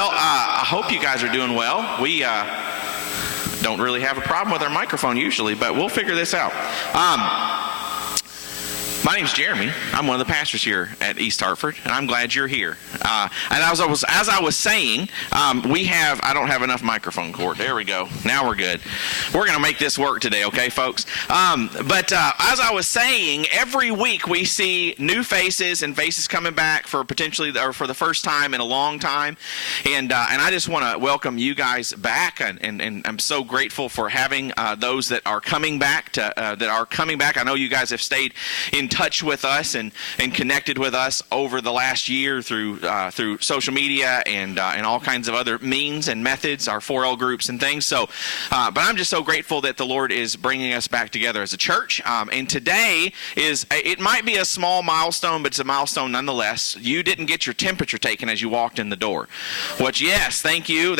I hope you guys are doing well. We don't really have a problem with our microphone usually, but we'll figure this out. My name's Jeremy. I'm one of the pastors here at East Hartford, and I'm glad you're here. And as I was saying, I don't have enough microphone cord. There we go. Now we're good. We're going to make this work today, okay, folks? But as I was saying, every week we see new faces and faces coming back for the first time in a long time. And I just want to welcome you guys back, and I'm so grateful for having those that are coming back. I know you guys have stayed in touch with us and connected with us over the last year through social media and all kinds of other means and methods, our 4L groups and things. So, but I'm just so grateful that the Lord is bringing us back together as a church. And today it might be a small milestone, but it's a milestone nonetheless. You didn't get your temperature taken as you walked in the door. Which, yes, thank you.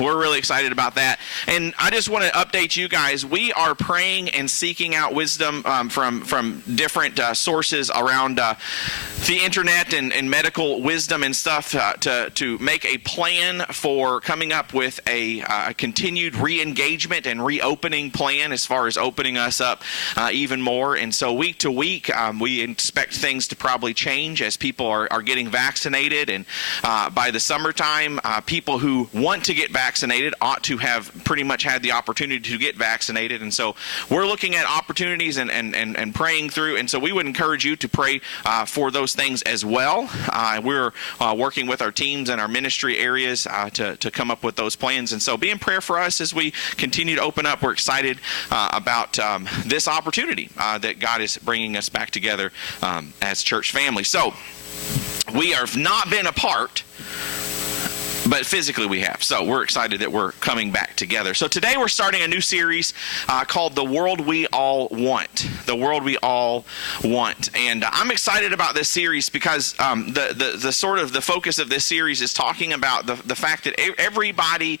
We're really excited about that. And I just want to update you guys. We are praying and seeking out wisdom from different sources around the internet and medical wisdom and stuff to make a plan for coming up with a continued re-engagement and reopening plan as far as opening us up even more. And so week to week, we expect things to probably change as people are getting vaccinated. And by the summertime, people who want to get vaccinated ought to have pretty much had the opportunity to get vaccinated. And so we're looking at opportunities and praying through. And so we would encourage you to pray for those things as well. We're working with our teams and our ministry areas to come up with those plans. And so be in prayer for us as we continue to open up. We're excited about this opportunity that God is bringing us back together as church family. So we have not been apart, but physically we have. So we're excited that we're coming back together. So today we're starting a new series called The World We All Want. The World We All Want. And I'm excited about this series because the sort of the focus of this series is talking about the fact that everybody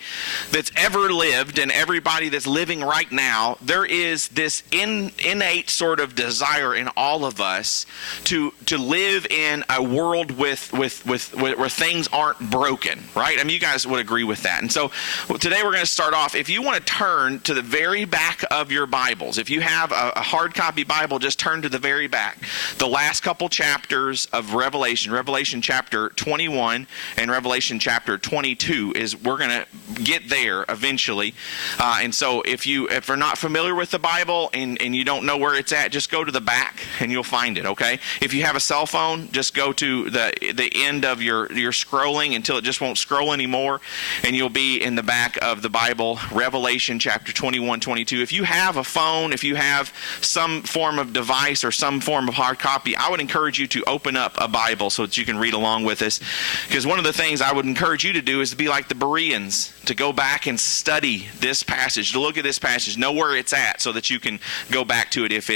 that's ever lived and everybody that's living right now, there is this innate sort of desire in all of us to live in a world where things aren't broken, right? I mean, you guys would agree with that. And so today we're going to start off. If you want to turn to the very back of your Bibles, if you have a hard copy Bible, just turn to the very back. The last couple chapters of Revelation chapter 21 and Revelation chapter 22 we're going to get there eventually. And so if you're not familiar with the Bible and you don't know where it's at, just go to the back and you'll find it, okay? If you have a cell phone, just go to the end of your scrolling until it just won't scroll anymore, and you'll be in the back of the Bible, Revelation chapter 21, 22. If you have a phone, if you have some form of device or some form of hard copy, I would encourage you to open up a Bible so that you can read along with us, because one of the things I would encourage you to do is to be like the Bereans, to go back and study this passage, to look at this passage, know where it's at, so that you can go back to it if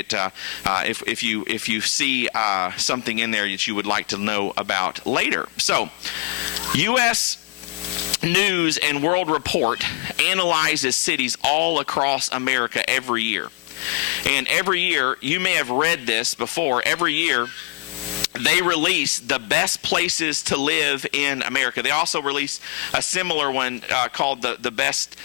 you see something in there that you would like to know about later. So, U.S. News and World Report analyzes cities all across America every year. And every year, you may have read this before, every year they release the best places to live in America. They also release a similar one called the best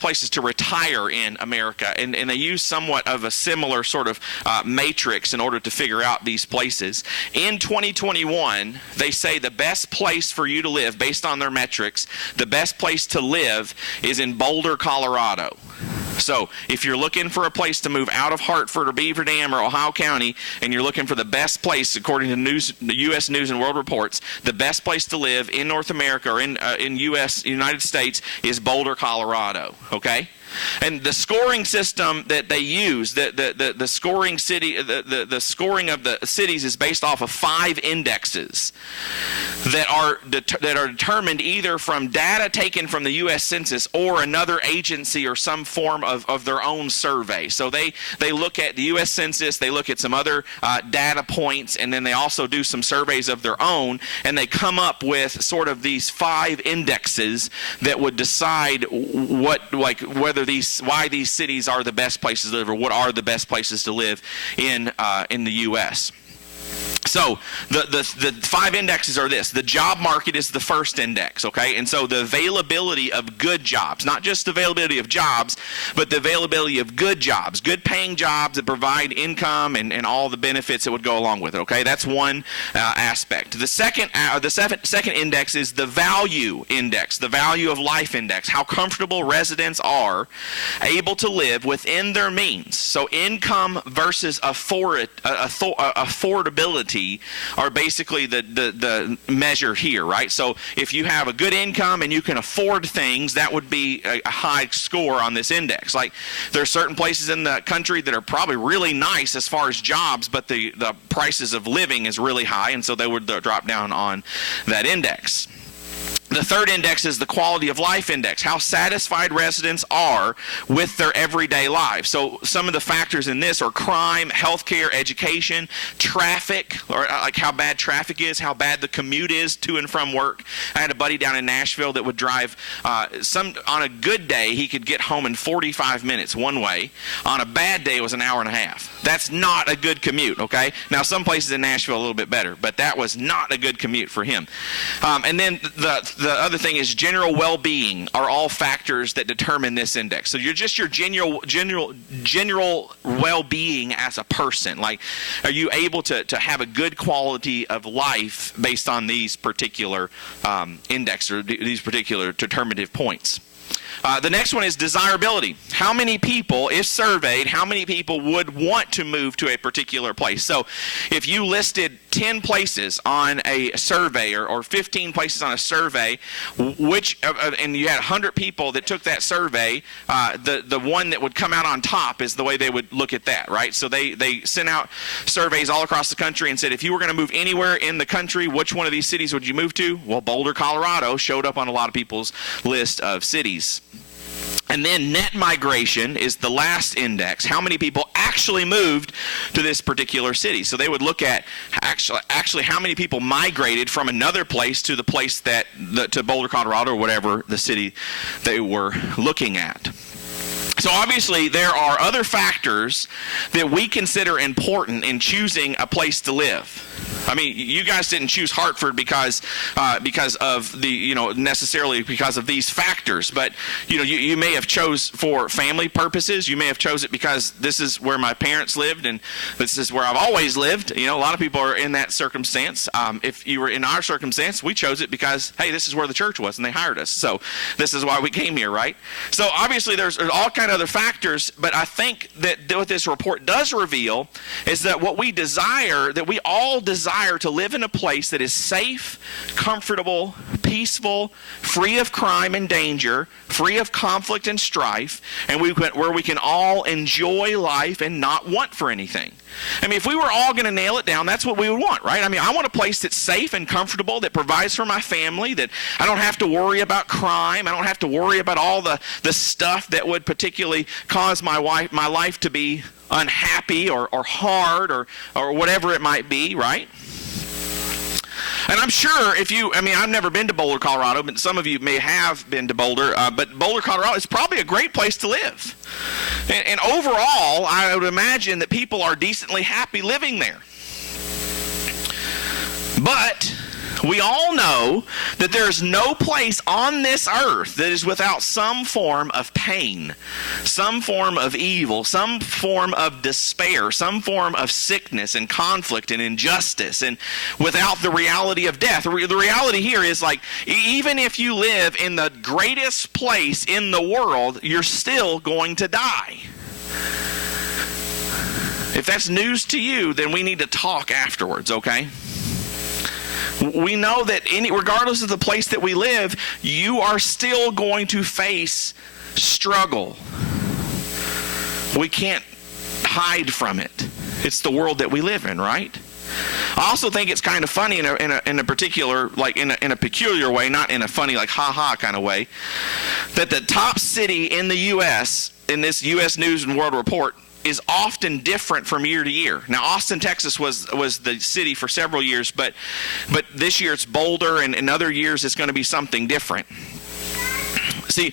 places to retire in America. And they use somewhat of a similar sort of matrix in order to figure out these places. In 2021, they say the best place for you to live, based on their metrics, the best place to live is in Boulder, Colorado. So if you're looking for a place to move out of Hartford or Beaver Dam or Ohio County, and you're looking for the best place, according to the U.S. News and World Reports, the best place to live in North America or in United States is Boulder, Colorado, okay? And the scoring system that they use, the scoring of the cities is based off of 5 indexes that are determined either from data taken from the U.S. Census or another agency or some form of their own survey. So they look at the U.S. Census, they look at some other data points, and then they also do some surveys of their own, and they come up with sort of these 5 indexes that would decide why these cities are the best places to live, or what are the best places to live in the U.S. So the 5 indexes are this. The job market is the first index, okay? And so the availability of good jobs, not just the availability of jobs, but the availability of good jobs, good paying jobs that provide income and all the benefits that would go along with it, okay? That's one aspect. The second index is the value index, the value of life index, how comfortable residents are able to live within their means. So income versus affordability are basically the measure here, right? So if you have a good income and you can afford things, that would be a high score on this index. Like, there are certain places in the country that are probably really nice as far as jobs, but the prices of living is really high, and so they would drop down on that index. The third index is the quality of life index, how satisfied residents are with their everyday lives. So some of the factors in this are crime, healthcare, education, traffic, or like how bad traffic is, how bad the commute is to and from work. I had a buddy down in Nashville that would drive, on a good day, he could get home in 45 minutes one way. On a bad day, it was an hour and a half. That's not a good commute, okay? Now, some places in Nashville are a little bit better, but that was not a good commute for him. And then the other thing is general well-being are all factors that determine this index. So you're just your general well-being as a person. Like, are you able to have a good quality of life based on these particular index or these particular determinative points? The next one is desirability. How many people, if surveyed, how many people would want to move to a particular place? So if you listed 10 places on a survey or 15 places on a survey, and you had 100 people that took that survey, the one that would come out on top is the way they would look at that, right? So they sent out surveys all across the country and said, if you were going to move anywhere in the country, which one of these cities would you move to? Well, Boulder, Colorado showed up on a lot of people's list of cities. And then net migration is the last index. How many people actually moved to this particular city? So they would look at actually how many people migrated from another place to the place to Boulder, Colorado, or whatever the city they were looking at. So obviously there are other factors that we consider important in choosing a place to live. I mean, you guys didn't choose Hartford because of the, necessarily because of these factors, but you may have chose for family purposes. You may have chose it because this is where my parents lived and this is where I've always lived. A lot of people are in that circumstance. If you were in our circumstance, we chose it because, hey, this is where the church was and they hired us. So this is why we came here, right? So obviously there's all kind of other factors, but I think that what this report does reveal is that what we desire, that we all desire to live in a place that is safe, comfortable, peaceful, free of crime and danger, free of conflict and strife, and where we can all enjoy life and not want for anything. I mean, if we were all going to nail it down, that's what we would want, right? I mean, I want a place that's safe and comfortable, that provides for my family, that I don't have to worry about crime, I don't have to worry about all the stuff that would particularly cause my life to be unhappy or hard or whatever it might be, right? And I'm sure I've never been to Boulder, Colorado, but some of you may have been to Boulder, but Boulder, Colorado is probably a great place to live. And overall, I would imagine that people are decently happy living there. But we all know that there's no place on this earth that is without some form of pain, some form of evil, some form of despair, some form of sickness and conflict and injustice, and without the reality of death. The reality here is, like, even if you live in the greatest place in the world, you're still going to die. If that's news to you, then we need to talk afterwards, okay? We know that regardless of the place that we live, you are still going to face struggle. We can't hide from it. It's the world that we live in, right? I also think it's kind of funny in a particular, like in a peculiar way, not in a funny, like ha-ha kind of way, that the top city in the U.S., in this U.S. News and World Report, is often different from year to year. Now, Austin, Texas was the city for several years, but this year it's Boulder, and in other years it's going to be something different. See,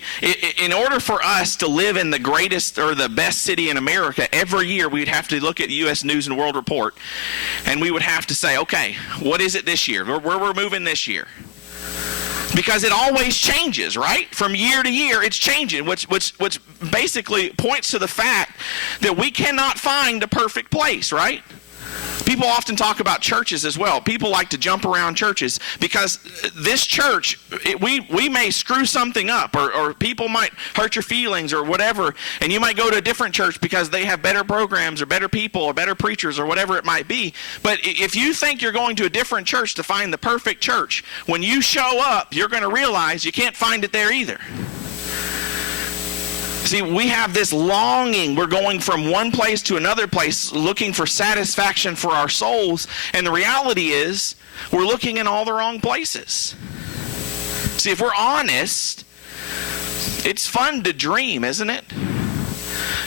in order for us to live in the greatest or the best city in America, every year we'd have to look at the U.S. News and World Report, and we would have to say, okay, what is it this year? Where we're moving this year? Because it always changes, right? From year to year, it's changing, which basically points to the fact that we cannot find a perfect place, right? People often talk about churches as well. People like to jump around churches because this church, we may screw something up, or people might hurt your feelings or whatever, and you might go to a different church because they have better programs or better people or better preachers or whatever it might be. But if you think you're going to a different church to find the perfect church, when you show up, you're going to realize you can't find it there either. See, we have this longing. We're going from one place to another place looking for satisfaction for our souls. And the reality is we're looking in all the wrong places. See, if we're honest, it's fun to dream, isn't it?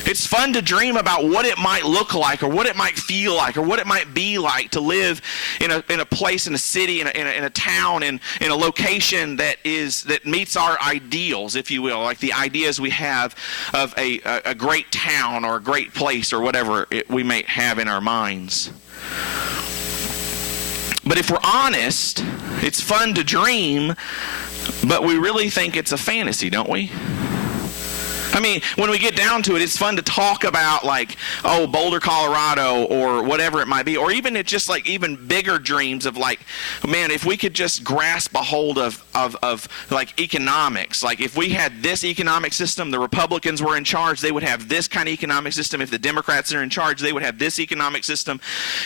It's fun to dream about what it might look like or what it might feel like or what it might be like to live in a place, in a city, in a town, in a location that meets our ideals, if you will, like the ideas we have of a great town or a great place or whatever we may have in our minds. But if we're honest, it's fun to dream, but we really think it's a fantasy, don't we? I mean, when we get down to it, it's fun to talk about like, oh, Boulder, Colorado, or whatever it might be, or even it's just like even bigger dreams of like, man, if we could just grasp a hold of like economics, like if we had this economic system, the Republicans were in charge, they would have this kind of economic system. If the Democrats are in charge, they would have this economic system,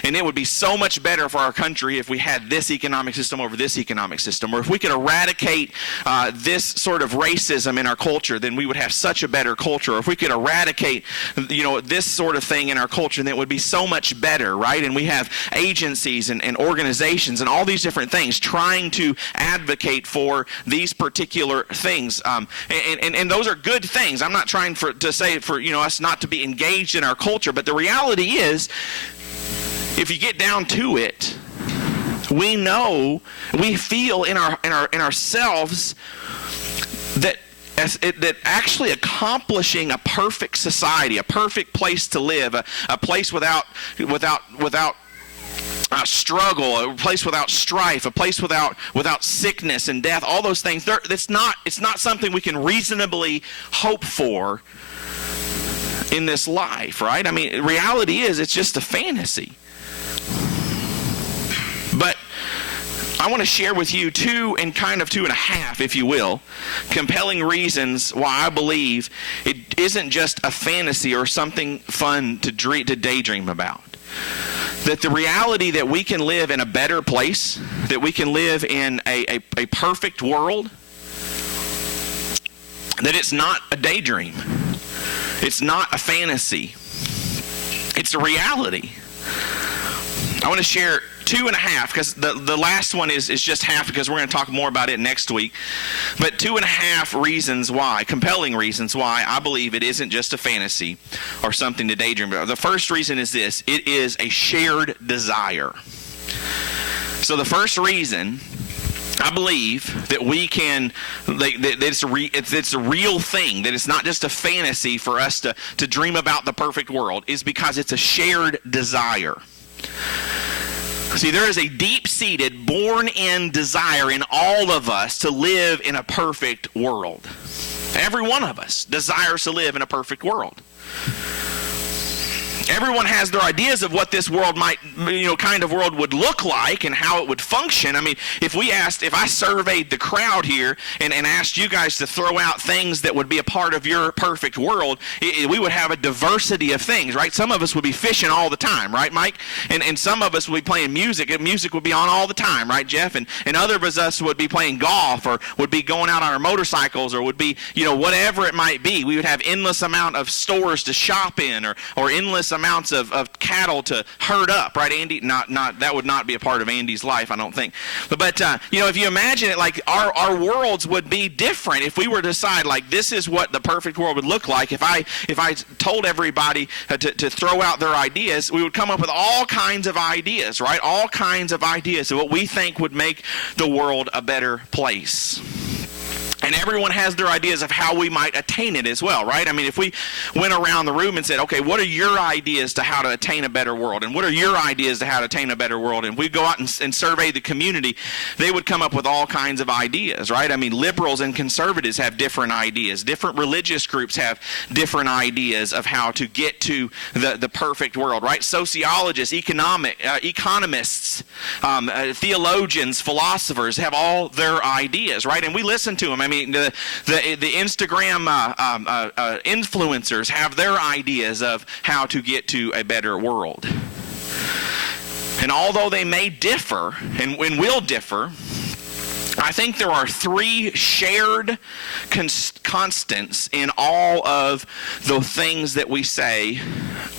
and it would be so much better for our country if we had this economic system over this economic system, or if we could eradicate this sort of racism in our culture, then we would have such a better culture. Or if we could eradicate, this sort of thing in our culture, then it would be so much better, right? And we have agencies and organizations and all these different things trying to advocate for these particular things. And those are good things. I'm not trying to say for us not to be engaged in our culture, but the reality is, if you get down to it, we feel in ourselves that actually accomplishing a perfect society, a perfect place to live, a place without struggle, a place without strife, a place without sickness and death, all those things, it's not something we can reasonably hope for in this life, right? I mean, reality is it's just a fantasy. But I want to share with you 2 and 2.5, if you will, compelling reasons why I believe it isn't just a fantasy or something fun to daydream about. That the reality that we can live in a better place, that we can live in a perfect world, that it's not a daydream. It's not a fantasy. It's a reality. I want to share 2.5, because the last one is just half, because we're going to talk more about it next week. But 2.5 reasons why, compelling reasons why I believe it isn't just a fantasy or something to daydream about. The first reason is this: it is a shared desire. So the first reason I believe that we can, that it's a real thing, that it's not just a fantasy for us to dream about the perfect world, is because it's a shared desire. See, there is a deep-seated, born-in desire in all of us to live in a perfect world. Every one of us desires to live in a perfect world. Everyone has their ideas of what this world might, kind of world would look like and how it would function. I mean, if I surveyed the crowd here and asked you guys to throw out things that would be a part of your perfect world, we would have a diversity of things, right? Some of us would be fishing all the time, right, Mike? And some of us would be playing music, and music would be on all the time, right, Jeff? And other of us would be playing golf, or would be going out on our motorcycles, or would be, whatever it might be. We would have endless amount of stores to shop in, or endless amounts of cattle to herd up, right, Andy? Not that would not be a part of Andy's life, I don't think. But if you imagine it, like our worlds would be different if we were to decide like this is what the perfect world would look like. If I told everybody to throw out their ideas, we would come up with all kinds of ideas, right? All kinds of ideas of what we think would make the world a better place. And everyone has their ideas of how we might attain it as well, right? I mean, if we went around the room and said, okay, what are your ideas to how to attain a better world? And what are your ideas to how to attain a better world? And we go out and survey the community, they would come up with all kinds of ideas, right? I mean, liberals and conservatives have different ideas. Different religious groups have different ideas of how to get to the perfect world, right? Sociologists, economists, theologians, philosophers have all their ideas, right? And we listen to them. I mean, the Instagram influencers have their ideas of how to get to a better world. And although they may differ and will differ, I think there are three shared constants in all of the things that we say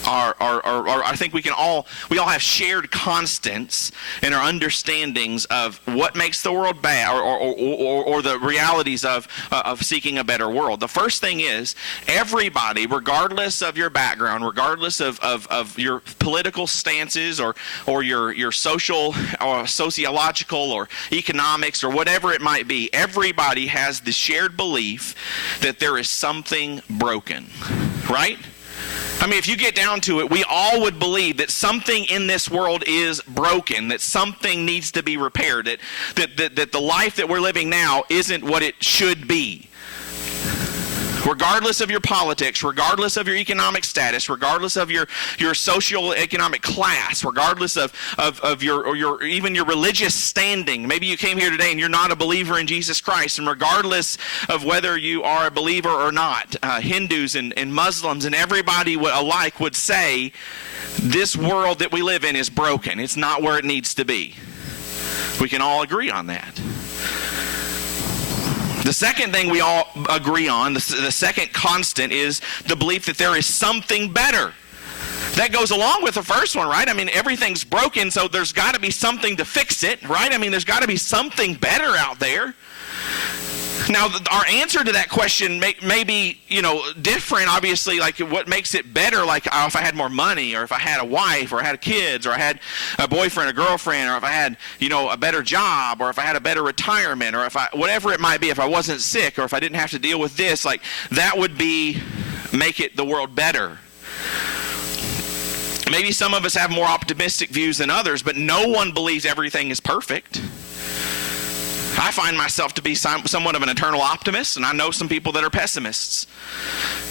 are I think we all have shared constants in our understandings of what makes the world bad or the realities of seeking a better world. The first thing is everybody, regardless of your background, regardless of your political stances or your social or sociological or economics or whatever it might be, everybody has the shared belief that there is something broken, right? I mean, if you get down to it, we all would believe that something in this world is broken, that something needs to be repaired, that the life that we're living now isn't what it should be. Regardless of your politics, regardless of your economic status, regardless of your socioeconomic class, regardless of your even your religious standing. Maybe you came here today and you're not a believer in Jesus Christ, and regardless of whether you are a believer or not, Hindus and Muslims and everybody alike would say this world that we live in is broken. It's not where it needs to be. We can all agree on that. The second thing we all agree on, the second constant, is the belief that there is something better. That goes along with the first one, right? I mean, everything's broken, so there's got to be something to fix it, right? I mean, there's got to be something better out there. Now, our answer to that question may be, different, obviously, like what makes it better, like if I had more money, or if I had a wife, or I had kids, or I had a boyfriend, a girlfriend, or if I had, a better job, or if I had a better retirement, or whatever it might be, if I wasn't sick, or if I didn't have to deal with this, like that would make it the world better. Maybe some of us have more optimistic views than others, but no one believes everything is perfect. I find myself to be somewhat of an eternal optimist, and I know some people that are pessimists.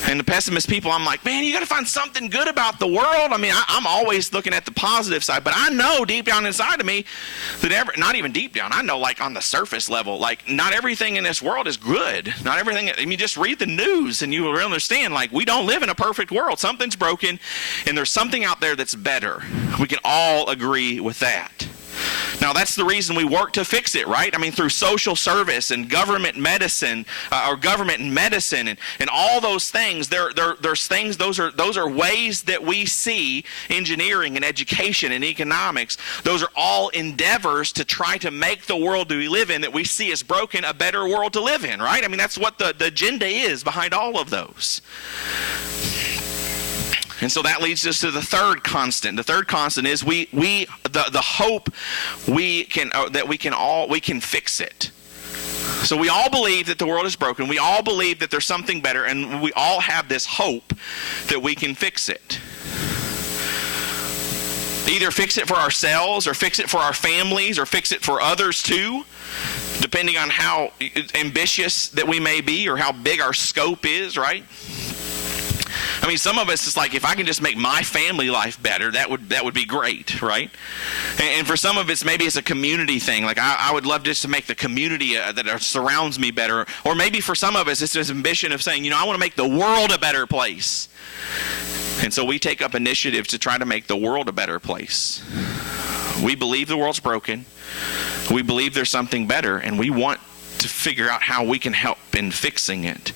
And the pessimist people, I'm like, man, you got to find something good about the world. I mean, I'm always looking at the positive side, but I know deep down inside of me that not even deep down, I know like on the surface level, like not everything in this world is good. Not everything, I mean, just read the news and you will understand, like we don't live in a perfect world. Something's broken, and there's something out there that's better. We can all agree with that. Now, that's the reason we work to fix it, right? I mean, through social service and government medicine, or government and medicine, and all those things. There's things. Those are ways that we see engineering and education and economics. Those are all endeavors to try to make the world that we live in, that we see as broken, a better world to live in, right? I mean, that's what the agenda is behind all of those. And so that leads us to the third constant. The third constant is the hope we can fix it. So we all believe that the world is broken. We all believe that there's something better, and we all have this hope that we can fix it. Either fix it for ourselves, or fix it for our families, or fix it for others too, depending on how ambitious that we may be or how big our scope is, right? I mean, some of us, it's like, if I can just make my family life better, that would be great, right? And for some of us, maybe it's a community thing. Like, I would love just to make the community that surrounds me better. Or maybe for some of us, it's this ambition of saying, I want to make the world a better place. And so we take up initiatives to try to make the world a better place. We believe the world's broken. We believe there's something better, and we want to figure out how we can help in fixing it.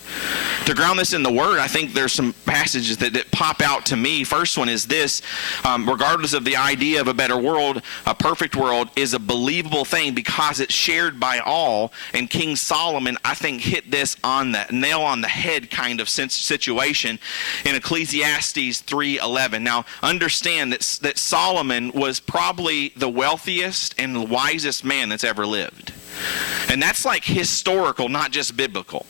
To ground this in the Word, I think there's some passages that pop out to me. First one is this: regardless of the idea of a better world, a perfect world is a believable thing because it's shared by all. And King Solomon, I think, hit this on the nail on the head kind of situation in Ecclesiastes 3:11. Now, understand that Solomon was probably the wealthiest and the wisest man that's ever lived. And that's like historical, not just biblical.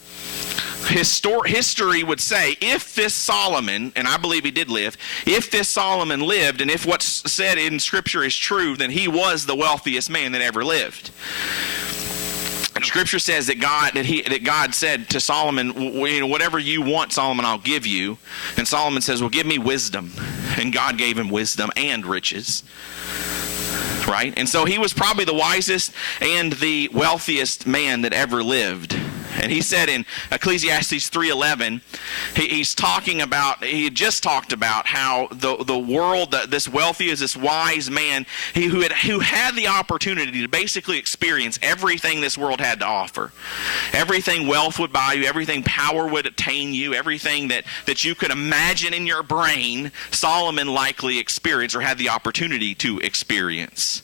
History would say, if this Solomon, and I believe he did live, if this Solomon lived, and if what's said in Scripture is true, then he was the wealthiest man that ever lived. And Scripture says that God said to Solomon, whatever you want, Solomon, I'll give you. And Solomon says, well, give me wisdom. And God gave him wisdom and riches. Right? And so he was probably the wisest and the wealthiest man that ever lived. And he said in Ecclesiastes 3:11, he had just talked about how the world, this wealthiest, this wise man, who had the opportunity to basically experience everything this world had to offer. Everything wealth would buy you, everything power would attain you, everything that you could imagine in your brain, Solomon likely experienced or had the opportunity to experience.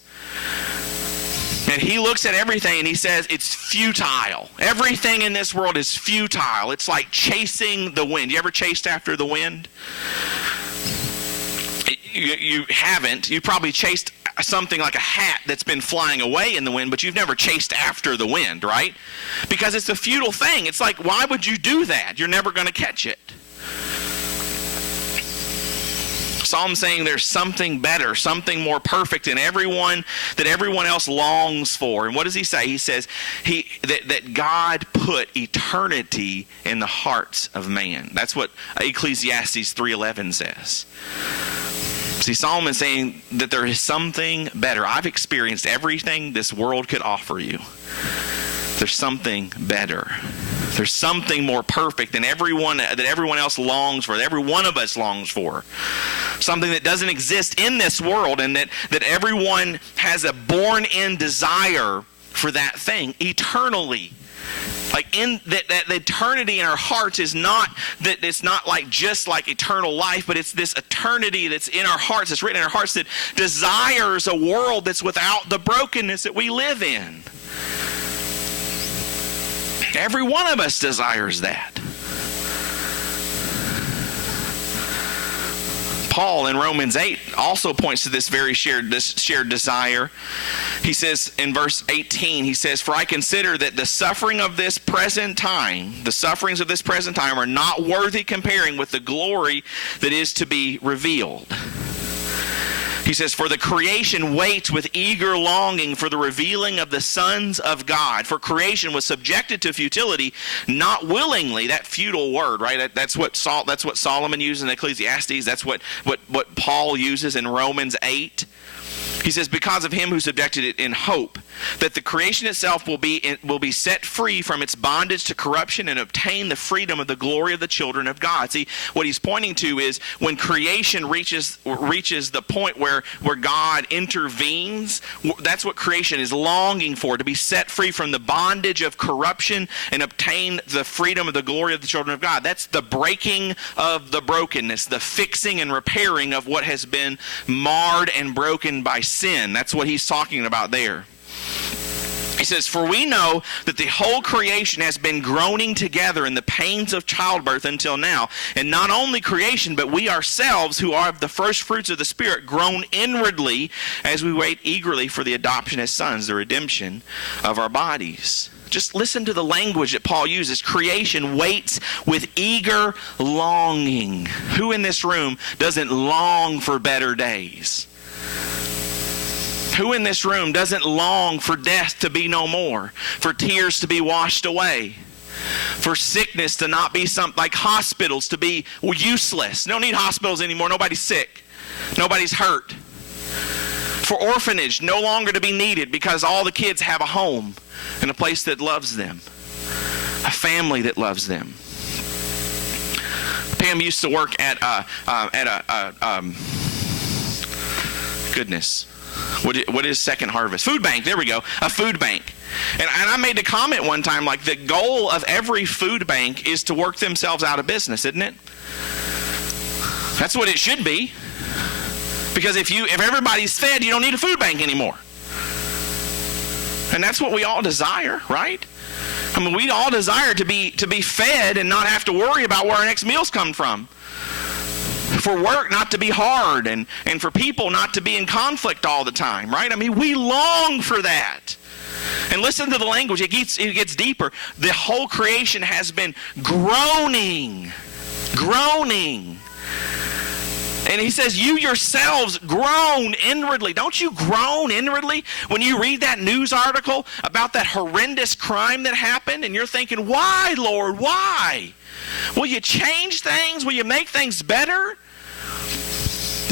And he looks at everything and he says it's futile. Everything in this world is futile. It's like chasing the wind. You ever chased after the wind? You haven't. You probably chased something like a hat that's been flying away in the wind, but you've never chased after the wind, right? Because it's a futile thing. It's like, why would you do that? You're never going to catch it. Psalm's saying there's something better, something more perfect in everyone that everyone else longs for. And what does he say? He says that God put eternity in the hearts of man. That's what Ecclesiastes 3:11 says. See, Solomon's saying that there is something better. I've experienced everything this world could offer you. There's something better. There's something more perfect than everyone else longs for, that every one of us longs for. Something that doesn't exist in this world, and that everyone has a born-in desire for that thing eternally. Like in that eternity in our hearts is not that it's not like just like eternal life, but it's this eternity that's in our hearts, that's written in our hearts, that desires a world that's without the brokenness that we live in. Every one of us desires that. Paul in Romans 8 also points to this very shared desire. He says in verse 18, he says, "For I consider that the sufferings of this present time are not worthy comparing with the glory that is to be revealed." He says, "For the creation waits with eager longing for the revealing of the sons of God. For creation was subjected to futility, not willingly." That futile word, right? That's what Solomon uses in Ecclesiastes. That's what Paul uses in Romans 8. He says, "Because of him who subjected it in hope, that the creation itself will be set free from its bondage to corruption and obtain the freedom of the glory of the children of God." See, what he's pointing to is when creation reaches the point where God intervenes, that's what creation is longing for, to be set free from the bondage of corruption and obtain the freedom of the glory of the children of God. That's the breaking of the brokenness, the fixing and repairing of what has been marred and broken by sin. That's what he's talking about there. He says, "For we know that the whole creation has been groaning together in the pains of childbirth until now. And not only creation, but we ourselves, who are of the first fruits of the Spirit, groan inwardly as we wait eagerly for the adoption as sons, the redemption of our bodies." Just listen to the language that Paul uses. Creation waits with eager longing. Who in this room doesn't long for better days? Who in this room doesn't long for death to be no more, for tears to be washed away, for sickness to not be something like hospitals to be useless? No need hospitals anymore. Nobody's sick. Nobody's hurt. For orphanage no longer to be needed because all the kids have a home and a place that loves them, a family that loves them. Pam used to work at what is Second Harvest? Food bank, there we go, a food bank. And I made the comment one time, like, the goal of every food bank is to work themselves out of business, isn't it? That's what it should be. Because if everybody's fed, you don't need a food bank anymore. And that's what we all desire, right? I mean, we all desire to be fed and not have to worry about where our next meal's come from. for work not to be hard, and for people not to be in conflict all the time, right? I mean, we long for that. And listen to the language. It gets deeper. The whole creation has been groaning. And he says, you yourselves groan inwardly. Don't you groan inwardly when you read that news article about that horrendous crime that happened? And you're thinking, why, Lord, why? Will you change things? Will you make things better?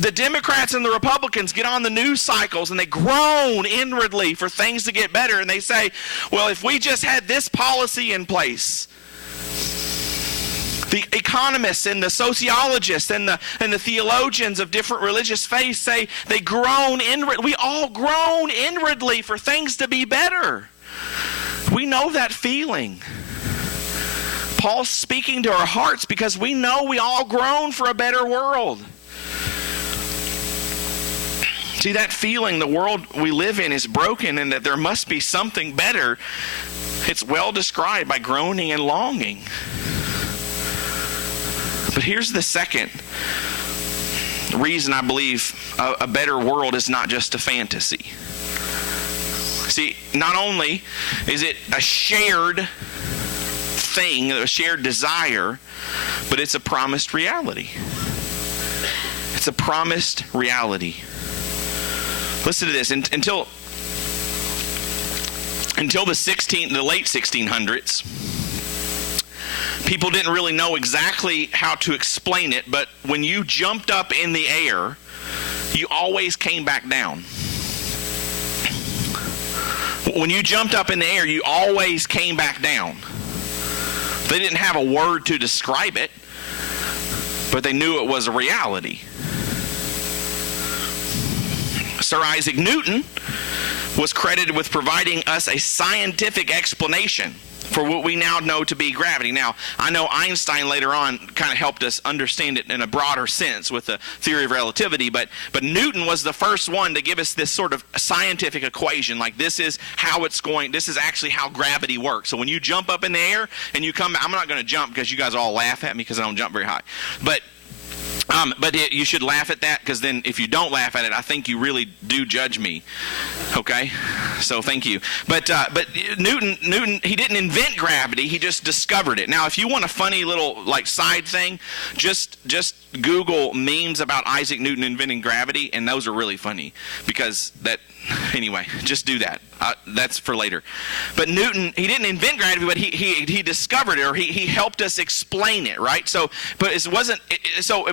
The Democrats and the Republicans get on the news cycles and they groan inwardly for things to get better. And they say, well, if we just had this policy in place. The economists and the sociologists and the theologians of different religious faiths say they groan inwardly. We all groan inwardly for things to be better. We know that feeling. Paul's speaking to our hearts because we know we all groan for a better world. See, that feeling, the world we live in is broken and that there must be something better. It's well described by groaning and longing. But here's the second reason I believe a better world is not just a fantasy. See, not only is it a shared thing, a shared desire, but it's a promised reality. It's a promised reality. Listen to this. Until the late 1600s, people didn't really know exactly how to explain it, but when you jumped up in the air, you always came back down. When you jumped up in the air, you always came back down. They didn't have a word to describe it, but they knew it was a reality. Sir Isaac Newton was credited with providing us a scientific explanation for what we now know to be gravity. Now, I know Einstein later on kind of helped us understand it in a broader sense with the theory of relativity, but Newton was the first one to give us this sort of scientific equation, like this is actually how gravity works. So when you jump up in the air and you come, I'm not going to jump because you guys all laugh at me because I don't jump very high, but you should laugh at that, because then if you don't laugh at it, I think you really do judge me. Okay? So thank you. But Newton, he didn't invent gravity, he just discovered it. Now, if you want a funny little side thing, just Google memes about Isaac Newton inventing gravity, and those are really funny, because anyway, just do that. That's for later. But Newton, he didn't invent gravity, but he discovered it, or he helped us explain it, right? So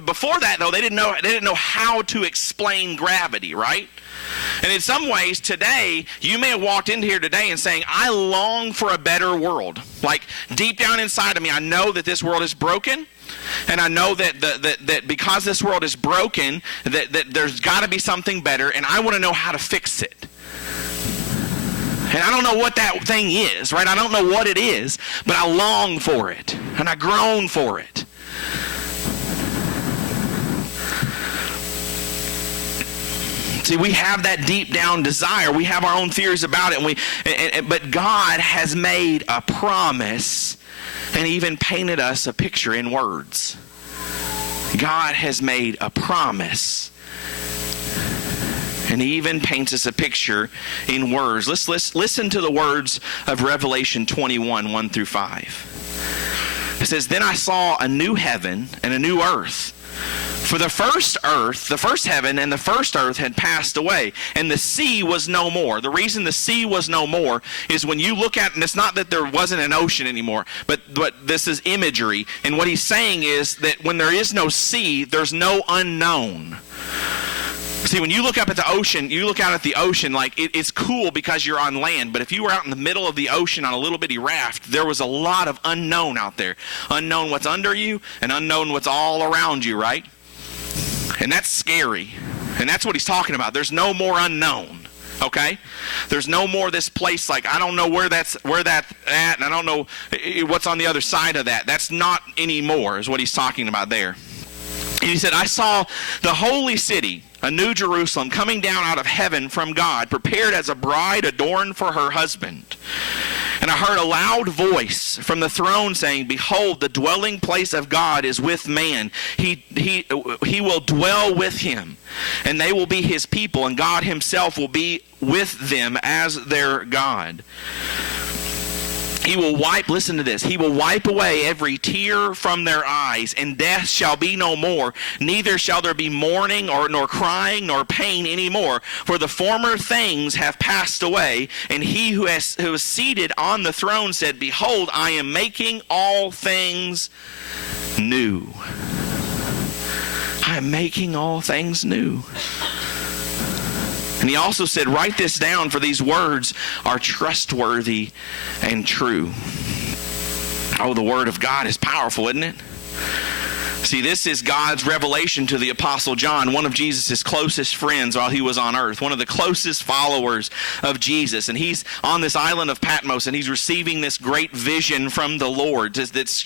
before that though, they didn't know how to explain gravity, right? And in some ways today, you may have walked in here today and saying, I long for a better world. Like deep down inside of me, I know that this world is broken. And I know that because this world is broken, that there's got to be something better, and I want to know how to fix it. And I don't know what that thing is, right? I don't know what it is, but I long for it, and I groan for it. See, we have that deep down desire. We have our own theories about it, but God has made a promise and even painted us a picture in words. God has made a promise and he even paints us a picture in words. Let's listen to the words of Revelation 21, 1 through 5. It says, Then I saw a new heaven and a new earth. For the first heaven and the first earth had passed away, and the sea was no more. The reason the sea was no more is when you look at, and it's not that there wasn't an ocean anymore, but this is imagery. And what he's saying is that when there is no sea, there's no unknown. See, when you look up at the ocean, you look out at the ocean like it's cool because you're on land. But if you were out in the middle of the ocean on a little bitty raft, there was a lot of unknown out there. Unknown what's under you and unknown what's all around you, right? And that's scary. And that's what he's talking about. There's no more unknown. Okay? There's no more this place like I don't know where that's at, and I don't know what's on the other side of that. That's not anymore is what he's talking about there. And he said, I saw the holy city, a new Jerusalem, coming down out of heaven from God, prepared as a bride adorned for her husband. And I heard a loud voice from the throne saying, behold, the dwelling place of God is with man. He will dwell with him, and they will be his people, and God himself will be with them as their God. He will wipe, listen to this, he will wipe away every tear from their eyes, and death shall be no more, neither shall there be mourning nor crying nor pain any more, for the former things have passed away. And he who is seated on the throne said, behold, I am making all things new. I am making all things new. And he also said, write this down, for these words are trustworthy and true. Oh, the word of God is powerful, isn't it? See, this is God's revelation to the Apostle John, one of Jesus' closest friends while he was on earth, one of the closest followers of Jesus. And he's on this island of Patmos, and he's receiving this great vision from the Lord that's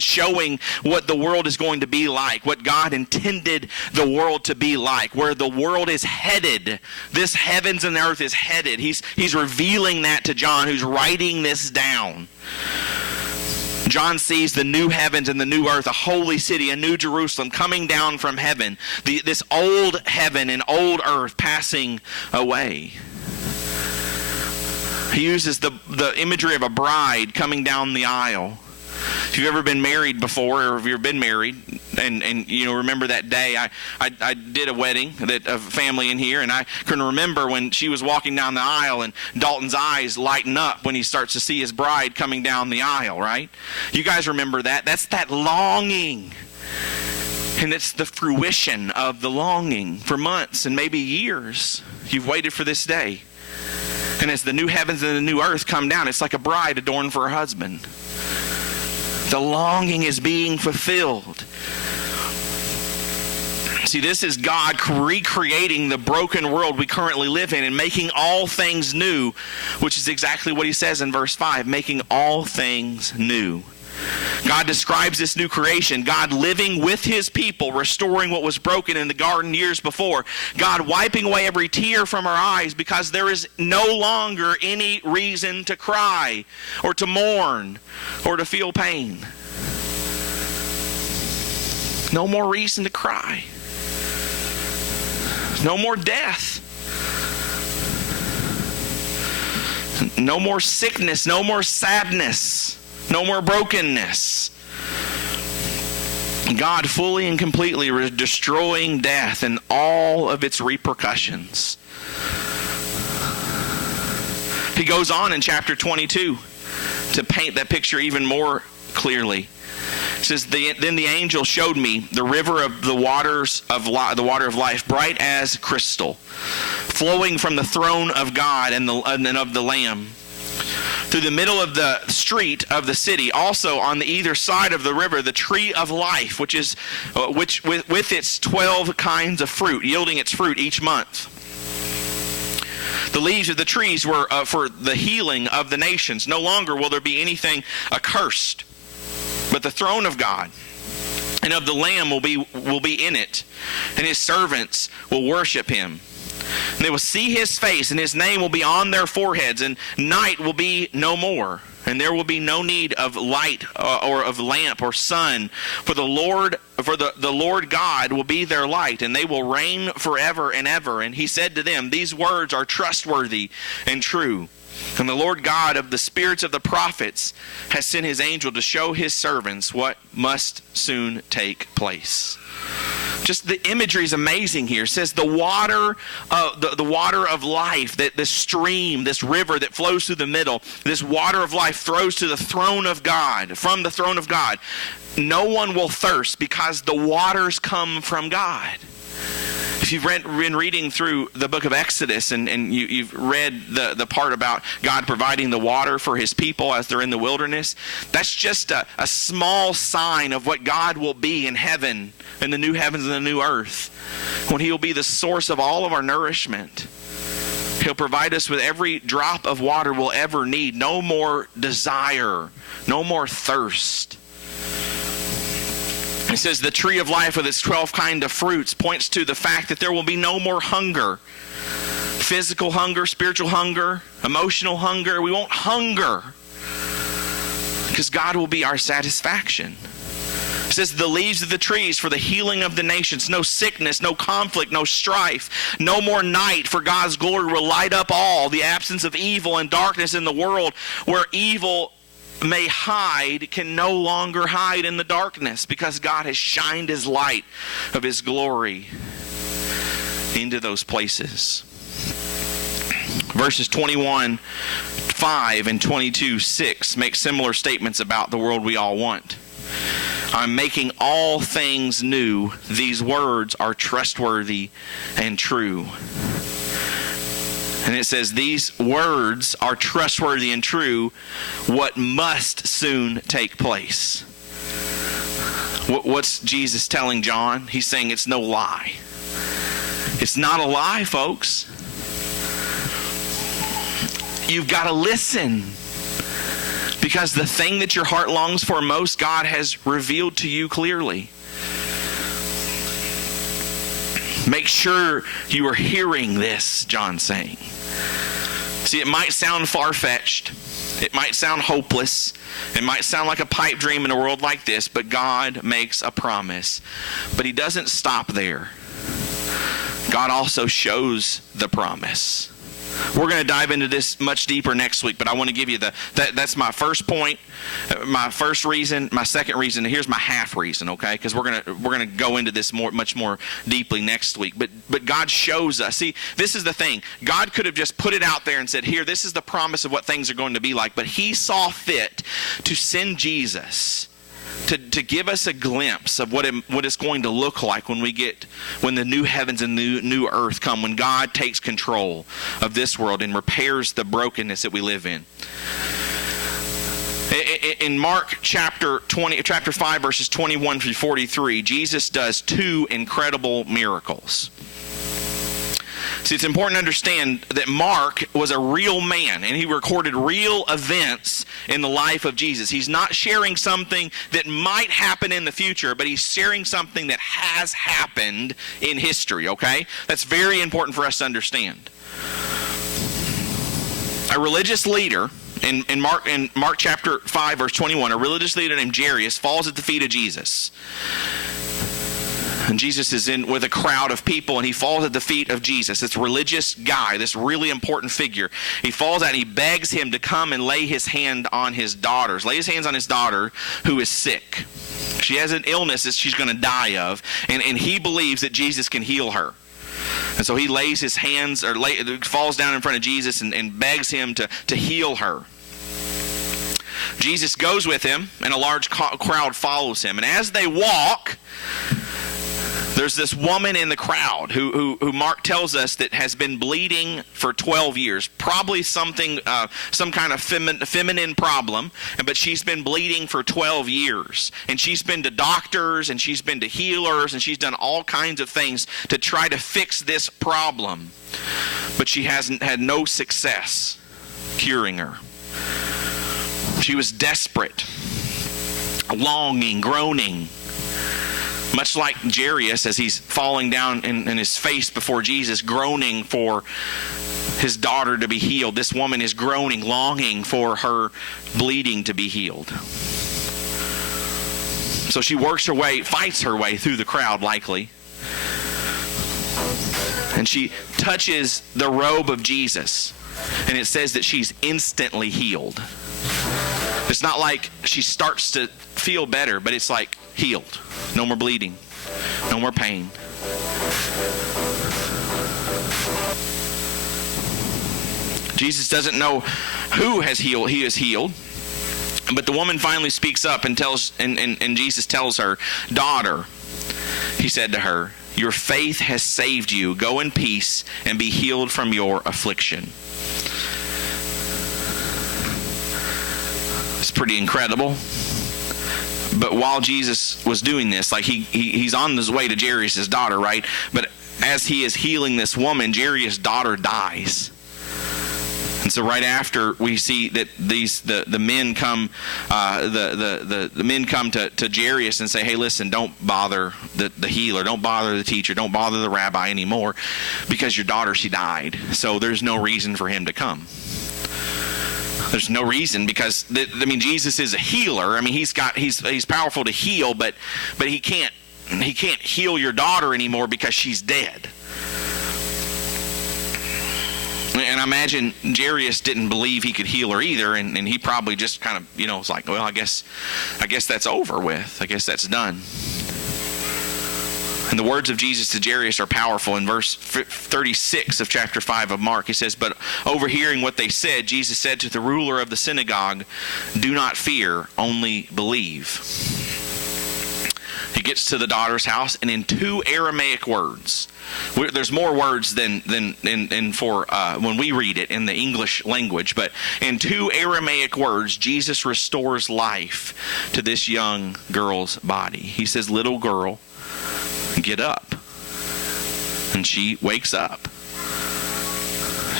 showing what the world is going to be like, what God intended the world to be like, where the world is headed. This heavens and earth is headed. He's revealing that to John, who's writing this down. John sees the new heavens and the new earth, a holy city, a new Jerusalem coming down from heaven. This old heaven and old earth passing away. He uses the imagery of a bride coming down the aisle. If you've ever been married before, or if you've been married, and you know, remember that day, I did a wedding of a family in here, and I can remember when she was walking down the aisle, and Dalton's eyes lighten up when he starts to see his bride coming down the aisle, right? You guys remember that? That's that longing. And it's the fruition of the longing for months and maybe years. You've waited for this day. And as the new heavens and the new earth come down, it's like a bride adorned for her husband. The longing is being fulfilled. See, this is God recreating the broken world we currently live in and making all things new, which is exactly what he says in verse 5, making all things new. God describes this new creation, God living with his people, restoring what was broken in the garden years before, God wiping away every tear from our eyes because there is no longer any reason to cry or to mourn or to feel pain. No more reason to cry. No more death. No more sickness, no more sadness. No more brokenness. God fully and completely destroying death and all of its repercussions. He goes on in chapter 22 to paint that picture even more clearly. It says, then the angel showed me the river of the water of life, bright as crystal, flowing from the throne of God and of the Lamb. Through the middle of the street of the city, also on the either side of the river, the tree of life, which with its 12 kinds of fruit, yielding its fruit each month. The leaves of the trees were for the healing of the nations. No longer will there be anything accursed, but the throne of God and of the Lamb will be in it, and his servants will worship him. And they will see his face, and his name will be on their foreheads, and night will be no more. And there will be no need of light or of lamp or sun, for the Lord God will be their light, and they will reign forever and ever. And he said to them, these words are trustworthy and true. And the Lord God of the spirits of the prophets has sent his angel to show his servants what must soon take place. Just the imagery is amazing here. It says the water of life, that this stream, this river that flows through the middle, this water of life flows to the throne of God, from the throne of God. No one will thirst because the waters come from God. If you've been reading through the book of Exodus and you've read the part about God providing the water for his people as they're in the wilderness, that's just a small sign of what God will be in heaven, in the new heavens and the new earth, when he will be the source of all of our nourishment. He'll provide us with every drop of water we'll ever need. No more desire, no more thirst. It says the tree of life with its 12 kind of fruits points to the fact that there will be no more hunger. Physical hunger, spiritual hunger, emotional hunger. We won't hunger because God will be our satisfaction. It says the leaves of the trees for the healing of the nations. No sickness, no conflict, no strife, no more night, for God's glory will light up all. The absence of evil and darkness in the world where evil may hide can no longer hide in the darkness because God has shined his light of his glory into those places. Verses 21:5 and 22:6 make similar statements about the world we all want. I'm making all things new. These words are trustworthy and true. And it says these words are trustworthy and true, what must soon take place. What's Jesus telling John? He's saying it's no lie. It's not a lie, folks. You've got to listen. Because the thing that your heart longs for most, God has revealed to you clearly. Make sure you are hearing this, John's saying. See, it might sound far-fetched. It might sound hopeless. It might sound like a pipe dream in a world like this, but God makes a promise. But he doesn't stop there. God also shows the promise. We're going to dive into this much deeper next week, but I want to give you that's my first point, my first reason, my second reason, and here's my half reason, okay? Because we're going to go into this much more deeply next week. But God shows us. See, this is the thing. God could have just put it out there and said, here, this is the promise of what things are going to be like. But he saw fit to send Jesus to give us a glimpse of what it's going to look like when the new heavens and new earth come, when God takes control of this world and repairs the brokenness that we live in. In Mark chapter 5, verses 21 through 43, Jesus does two incredible miracles. See, it's important to understand that Mark was a real man, and he recorded real events in the life of Jesus. He's not sharing something that might happen in the future, but he's sharing something that has happened in history, okay? That's very important for us to understand. A religious leader, in Mark chapter 5, verse 21, a religious leader named Jairus falls at the feet of Jesus. And Jesus is in with a crowd of people, and he falls at the feet of Jesus, this religious guy, this really important figure. He falls out and he begs him to come and lay his hand on his daughter. Lay his hands on his daughter who is sick. She has an illness that she's going to die of, and he believes that Jesus can heal her. And so he lays his hands, falls down in front of Jesus and begs him to heal her. Jesus goes with him, and a large crowd follows him. And as they walk, there's this woman in the crowd who Mark tells us that has been bleeding for 12 years. Probably some kind of feminine problem, but she's been bleeding for 12 years. And she's been to doctors, and she's been to healers, and she's done all kinds of things to try to fix this problem. But she hasn't had no success curing her. She was desperate, longing, groaning. Much like Jairus, as he's falling down in his face before Jesus, groaning for his daughter to be healed. This woman is groaning, longing for her bleeding to be healed. So she fights her way through the crowd, likely. And she touches the robe of Jesus. And it says that she's instantly healed. It's not like she starts to feel better, but it's like healed. No more bleeding. No more pain. Jesus doesn't know who he has healed. But the woman finally speaks up and Jesus tells her, "Daughter," he said to her, "your faith has saved you. Go in peace and be healed from your affliction." It's pretty incredible. But while Jesus was doing this, like he's on his way to Jairus' daughter, right? But as he is healing this woman, Jairus' daughter dies. And so right after, we see that the men come, the men come to Jairus and say, "Hey, listen, don't bother the healer, don't bother the teacher, don't bother the rabbi anymore, because your daughter, she died. So there's no reason for him to come." There's no reason, because Jesus is a healer. I mean, he's powerful to heal, but he can't heal your daughter anymore because she's dead. And I imagine Jairus didn't believe he could heal her either, and he probably just kind of, was like, well, I guess that's over with. I guess that's done. And the words of Jesus to Jairus are powerful. In verse 36 of chapter 5 of Mark, he says, "But overhearing what they said, Jesus said to the ruler of the synagogue, 'Do not fear, only believe.'" He gets to the daughter's house, and in 2 Aramaic words, there's more words than for when we read it in the English language, but in 2 Aramaic words, Jesus restores life to this young girl's body. He says, "Little girl, get up." And she wakes up.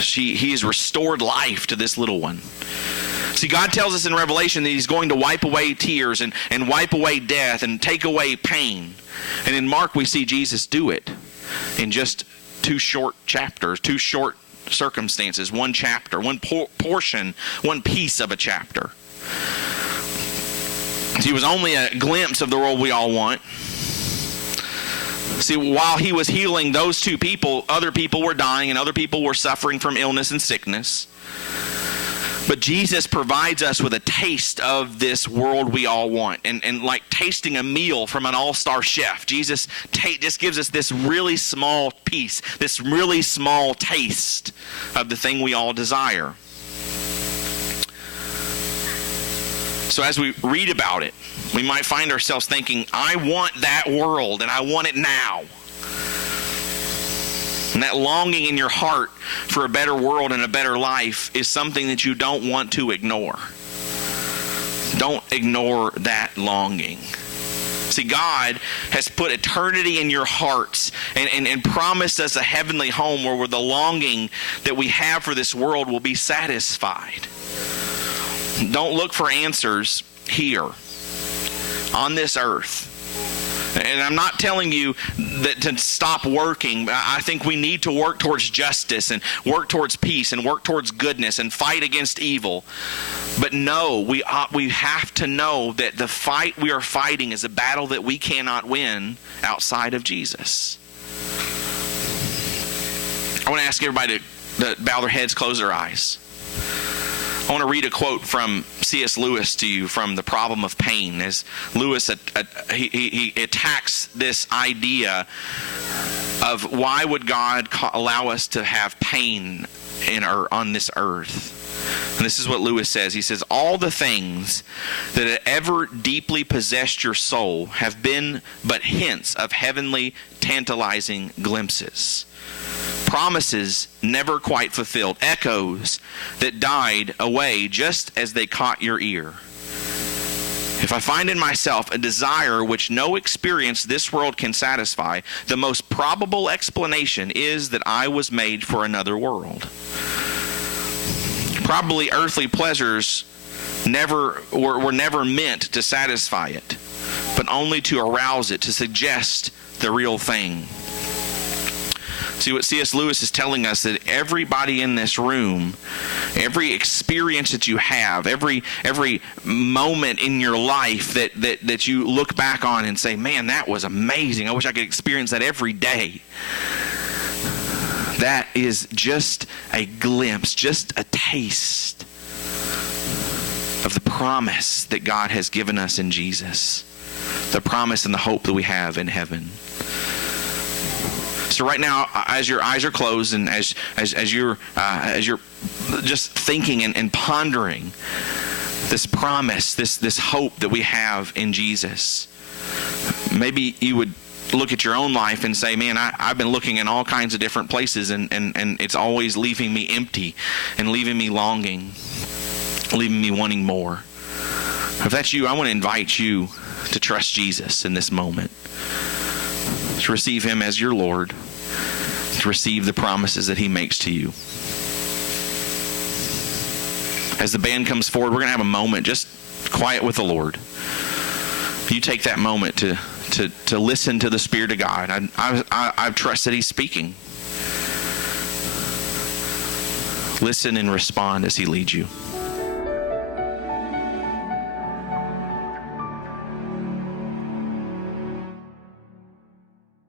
He has restored life to this little one. See, God tells us in Revelation that he's going to wipe away tears and wipe away death and take away pain. And in Mark, we see Jesus do it in just 2 short chapters, 2 short circumstances, 1 chapter, 1 portion, 1 piece of a chapter. See, it was only a glimpse of the world we all want. See, while he was healing those 2 people, other people were dying and other people were suffering from illness and sickness. But Jesus provides us with a taste of this world we all want. And like tasting a meal from an all-star chef, Jesus just gives us this really small piece, this really small taste of the thing we all desire. So as we read about it, we might find ourselves thinking, I want that world, and I want it now. And that longing in your heart for a better world and a better life is something that you don't want to ignore. Don't ignore that longing. See, God has put eternity in your hearts and promised us a heavenly home where the longing that we have for this world will be satisfied. Don't look for answers here on this earth. And I'm not telling you that to stop working. I think we need to work towards justice and work towards peace and work towards goodness and fight against evil. But no, we have to know that the fight we are fighting is a battle that we cannot win outside of Jesus. I want to ask everybody to bow their heads, close their eyes. I want to read a quote from C.S. Lewis to you from The Problem of Pain, as Lewis he attacks this idea of why would God allow us to have pain on this earth. And this is what Lewis says. He says, "All the things that have ever deeply possessed your soul have been but hints of heavenly, tantalizing glimpses. Promises never quite fulfilled, echoes that died away just as they caught your ear. If I find in myself a desire which no experience this world can satisfy, the most probable explanation is that I was made for another world. Probably earthly pleasures were never meant to satisfy it, but only to arouse it, to suggest the real thing." See, what C.S. Lewis is telling us, that everybody in this room, every experience that you have, every moment in your life that you look back on and say, man, that was amazing. I wish I could experience that every day. That is just a glimpse, just a taste of the promise that God has given us in Jesus. The promise and the hope that we have in heaven. So right now, as your eyes are closed and as you're just thinking and pondering this promise, this hope that we have in Jesus, maybe you would look at your own life and say, man, I've been looking in all kinds of different places and it's always leaving me empty and leaving me longing, leaving me wanting more. If that's you, I want to invite you to trust Jesus in this moment, to receive him as your Lord, to receive the promises that he makes to you. As the band comes forward, we're going to have a moment just quiet with the Lord. You take that moment to listen to the Spirit of God. I trust that he's speaking. Listen and respond as he leads you.